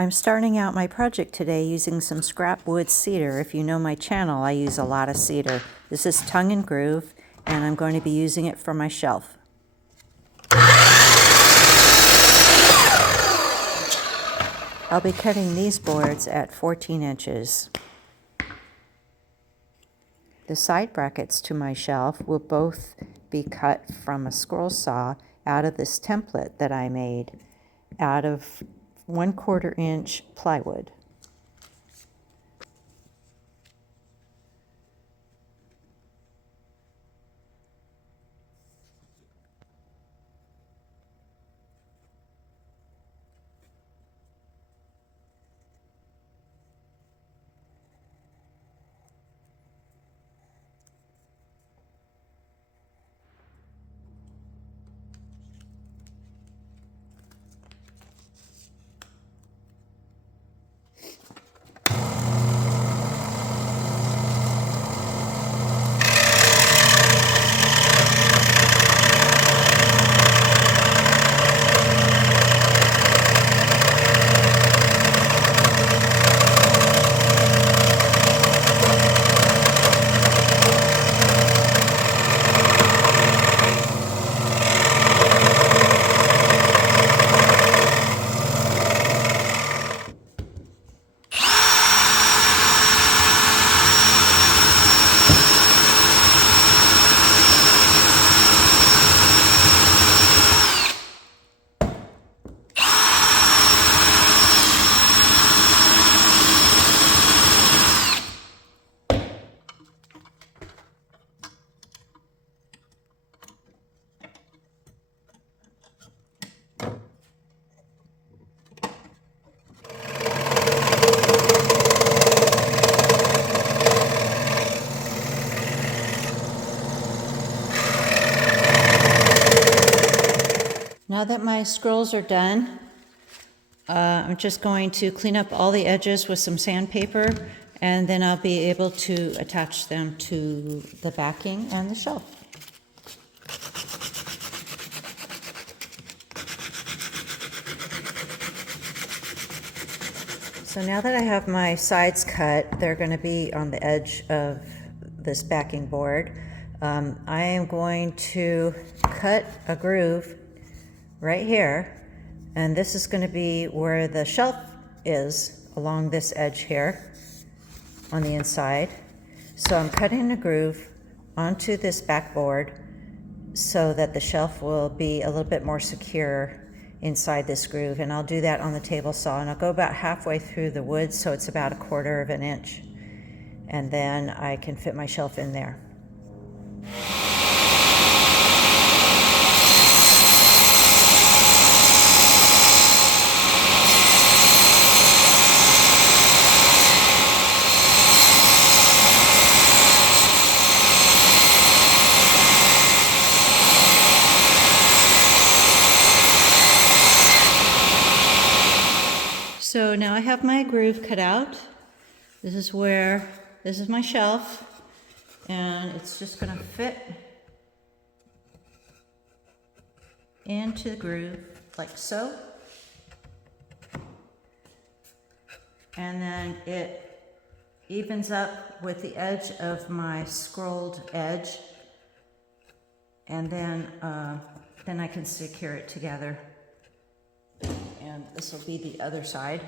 I'm starting out my project today using some scrap wood cedar. If you know my channel, I use a lot of cedar. This is tongue and groove, and I'm going to be using it for my shelf. I'll be cutting these boards at 14 inches. The side brackets to my shelf will both be cut from a scroll saw out of this template that I made out of 1/4 inch plywood. Now that my scrolls are done, I'm just going to clean up all the edges with some sandpaper, and then I'll be able to attach them to the backing and the shelf. So now that I have my sides cut, they're going to be on the edge of this backing board. I am going to cut a groove right here, and this is going to be where the shelf is along this edge here on the inside. So I'm cutting a groove onto this backboard so that the shelf will be a little bit more secure inside this groove, and I'll do that on the table saw, and I'll go about halfway through the wood so it's about 1/4 inch, and then I can fit my shelf in there. So now I have my groove cut out. This is my shelf, and it's just going to fit into the groove like so. And then it evens up with the edge of my scrolled edge, and then I can secure it together. And this will be the other side,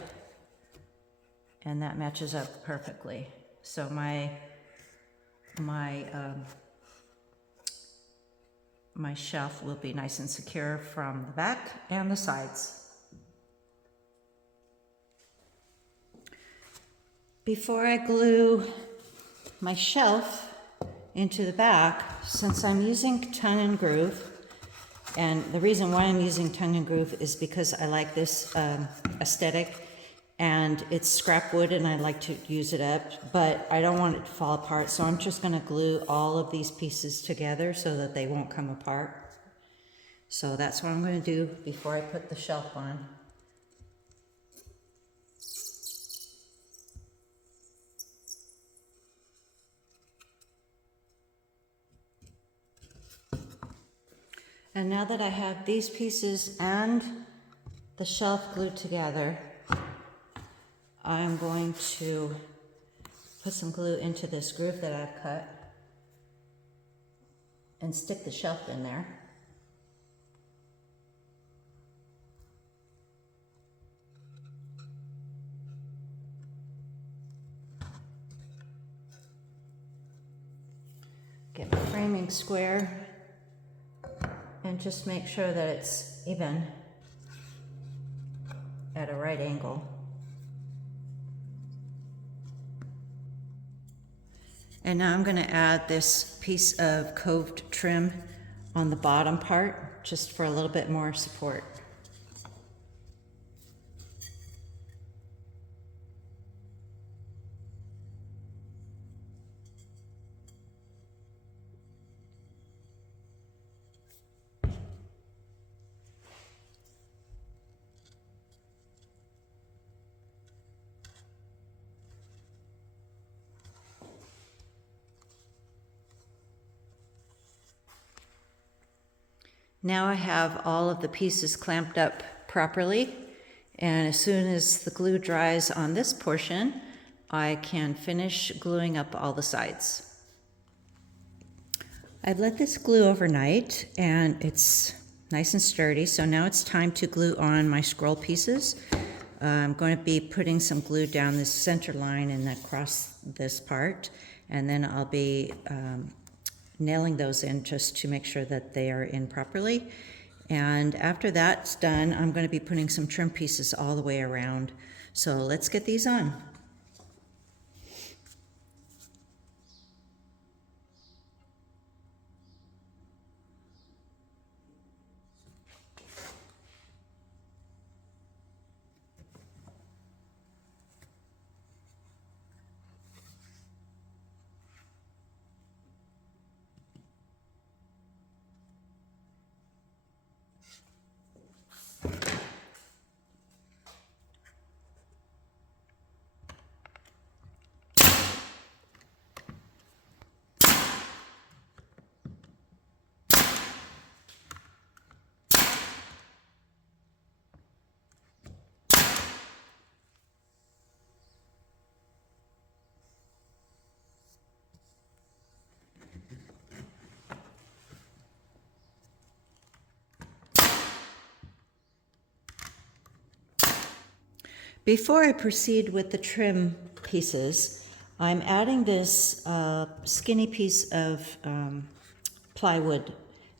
and that matches up perfectly. So my shelf will be nice and secure from the back and the sides. Before I glue my shelf into the back, since I'm using tongue and groove, and the reason why I'm using tongue and groove is because I like this aesthetic, and it's scrap wood and I like to use it up, but I don't want it to fall apart, so I'm just going to glue all of these pieces together so that they won't come apart. So that's what I'm going to do before I put the shelf on. And now that I have these pieces and the shelf glued together, I'm going to put some glue into this groove that I've cut and stick the shelf in there. Get my framing square and just make sure that it's even at a right angle. And now I'm going to add this piece of coved trim on the bottom part, just for a little bit more support. Now I have all of the pieces clamped up properly, and as soon as the glue dries on this portion, I can finish gluing up all the sides. I've let this glue overnight and it's nice and sturdy, so now it's time to glue on my scroll pieces. I'm going to be putting some glue down this center line and across this part, and then I'll be nailing those in just to make sure that they are in properly. And after that's done, I'm going to be putting some trim pieces all the way around. So let's get these on. Before I proceed with the trim pieces, I'm adding this skinny piece of plywood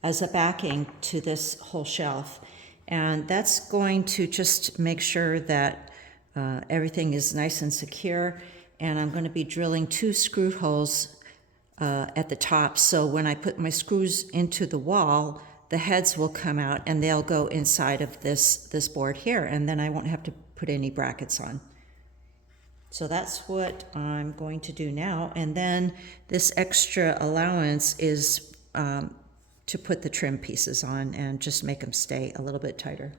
as a backing to this whole shelf. And that's going to just make sure that everything is nice and secure. And I'm going to be drilling 2 screw holes at the top, so when I put my screws into the wall, the heads will come out and they'll go inside of this board here, and then I won't have to put any brackets on. So that's what I'm going to do now, and then this extra allowance is to put the trim pieces on and just make them stay a little bit tighter.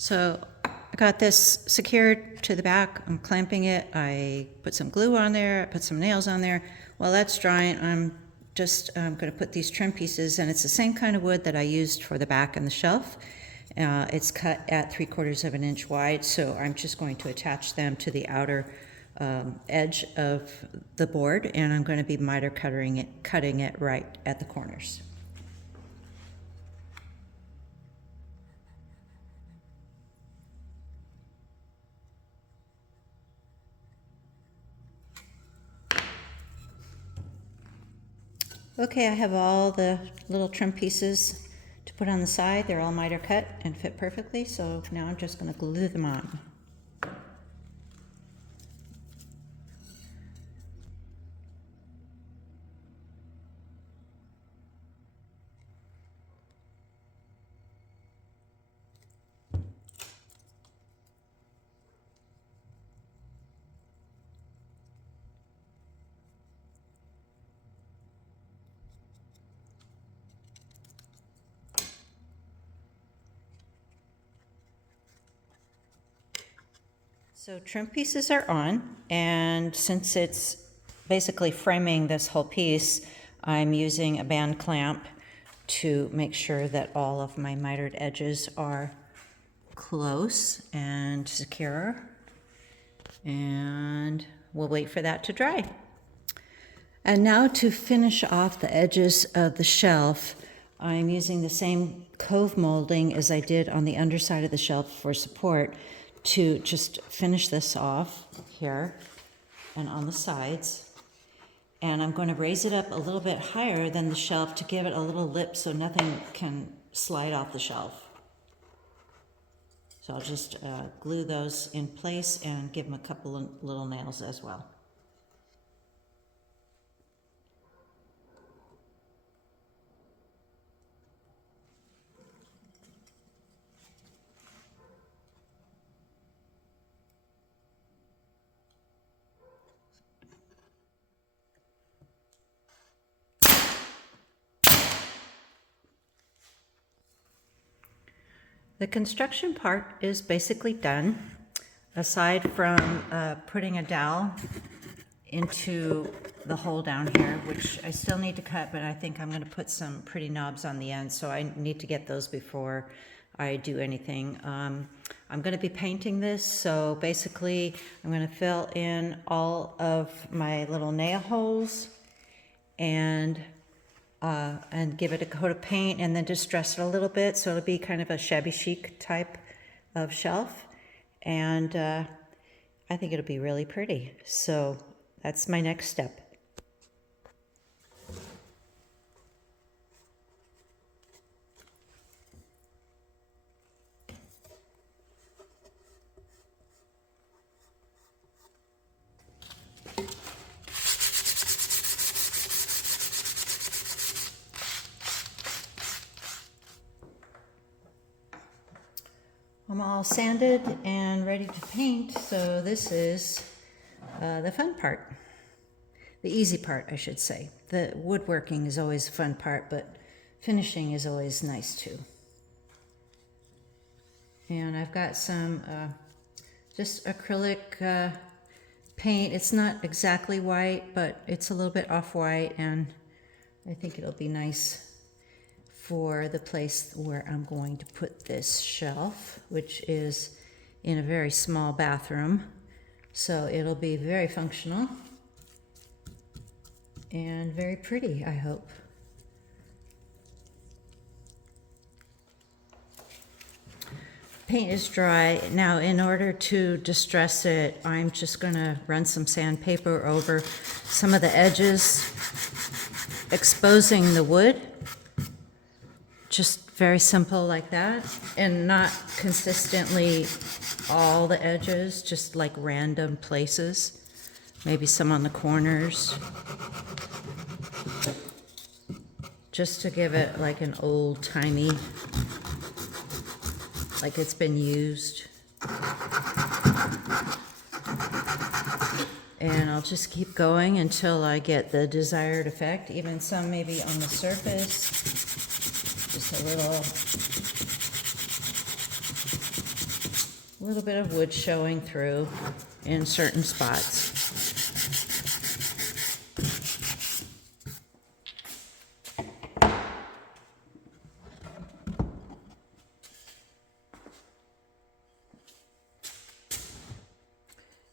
So I got this secured to the back. I'm clamping it. I put some glue on there. I put some nails on there. While that's drying, I'm going to put these trim pieces, and it's the same kind of wood that I used for the back and the shelf. It's cut at 3/4 of an inch wide, so I'm just going to attach them to the outer edge of the board, and I'm going to be miter cutting it right at the corners. Okay, I have all the little trim pieces to put on the side. They're all miter cut and fit perfectly, so now I'm just going to glue them on. So trim pieces are on, and since it's basically framing this whole piece, I'm using a band clamp to make sure that all of my mitered edges are close and secure. And we'll wait for that to dry. And now to finish off the edges of the shelf, I'm using the same cove molding as I did on the underside of the shelf for support to just finish this off here and on the sides. And I'm going to raise it up a little bit higher than the shelf to give it a little lip so nothing can slide off the shelf. So I'll just glue those in place and give them a couple of little nails as well. The construction part is basically done, aside from putting a dowel into the hole down here, which I still need to cut, but I think I'm going to put some pretty knobs on the end, so I need to get those before I do anything. I'm going to be painting this, so basically I'm going to fill in all of my little nail holes and give it a coat of paint and then just dress it a little bit so it'll be kind of a shabby chic type of shelf. And I think it'll be really pretty. So that's my next step. I'm all sanded and ready to paint, so this is the fun part. The easy part, I should say. The woodworking is always a fun part, but finishing is always nice too. And I've got some just acrylic paint. It's not exactly white, but it's a little bit off-white, and I think it'll be nice for the place where I'm going to put this shelf, which is in a very small bathroom. So it'll be very functional and very pretty, I hope. Paint is dry. Now, in order to distress it, I'm just gonna run some sandpaper over some of the edges, exposing the wood. Just very simple like that, and not consistently all the edges, just like random places, maybe some on the corners, just to give it like an old-timey, like it's been used. And I'll just keep going until I get the desired effect, even some maybe on the surface. Just a little bit of wood showing through in certain spots.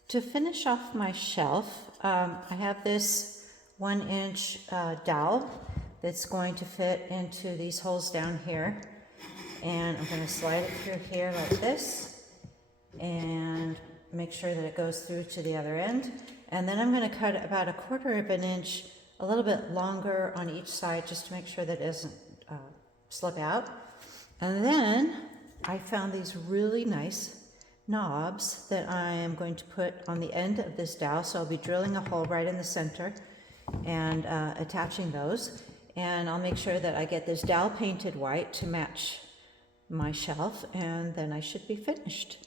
To finish off my shelf, I have this 1-inch dowel that's going to fit into these holes down here, and I'm going to slide it through here like this and make sure that it goes through to the other end, and then I'm going to cut about 1/4 of an inch a little bit longer on each side just to make sure that it doesn't slip out. And then I found these really nice knobs that I am going to put on the end of this dowel. So I'll be drilling a hole right in the center and attaching those. And I'll make sure that I get this dowel painted white to match my shelf, and then I should be finished.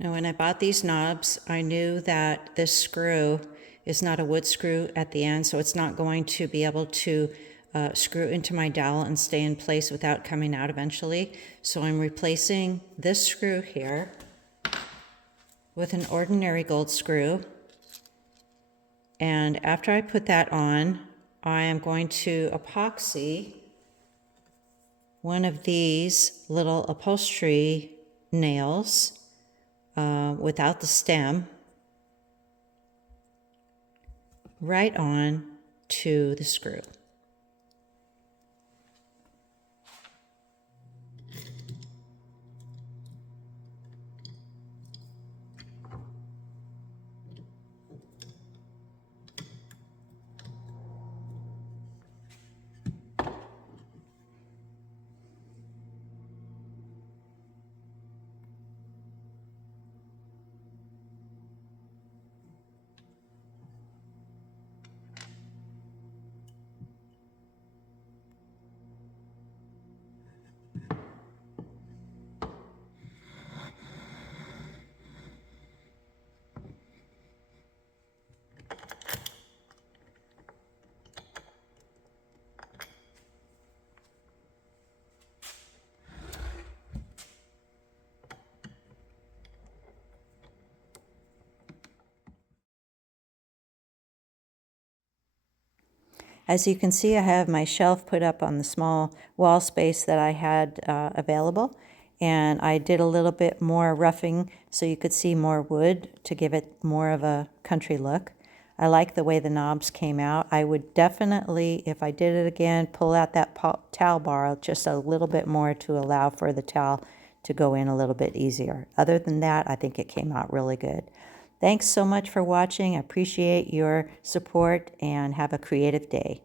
Now, when I bought these knobs, I knew that this screw is not a wood screw at the end, so it's not going to be able to screw into my dowel and stay in place without coming out eventually. So I'm replacing this screw here with an ordinary gold screw. And after I put that on, I am going to epoxy one of these little upholstery nails without the stem right on to the screw. As you can see, I have my shelf put up on the small wall space that I had available, and I did a little bit more roughing so you could see more wood to give it more of a country look. I like the way the knobs came out. I would definitely, if I did it again, pull out that towel bar just a little bit more to allow for the towel to go in a little bit easier. Other than that, I think it came out really good. Thanks so much for watching. I appreciate your support, and have a creative day.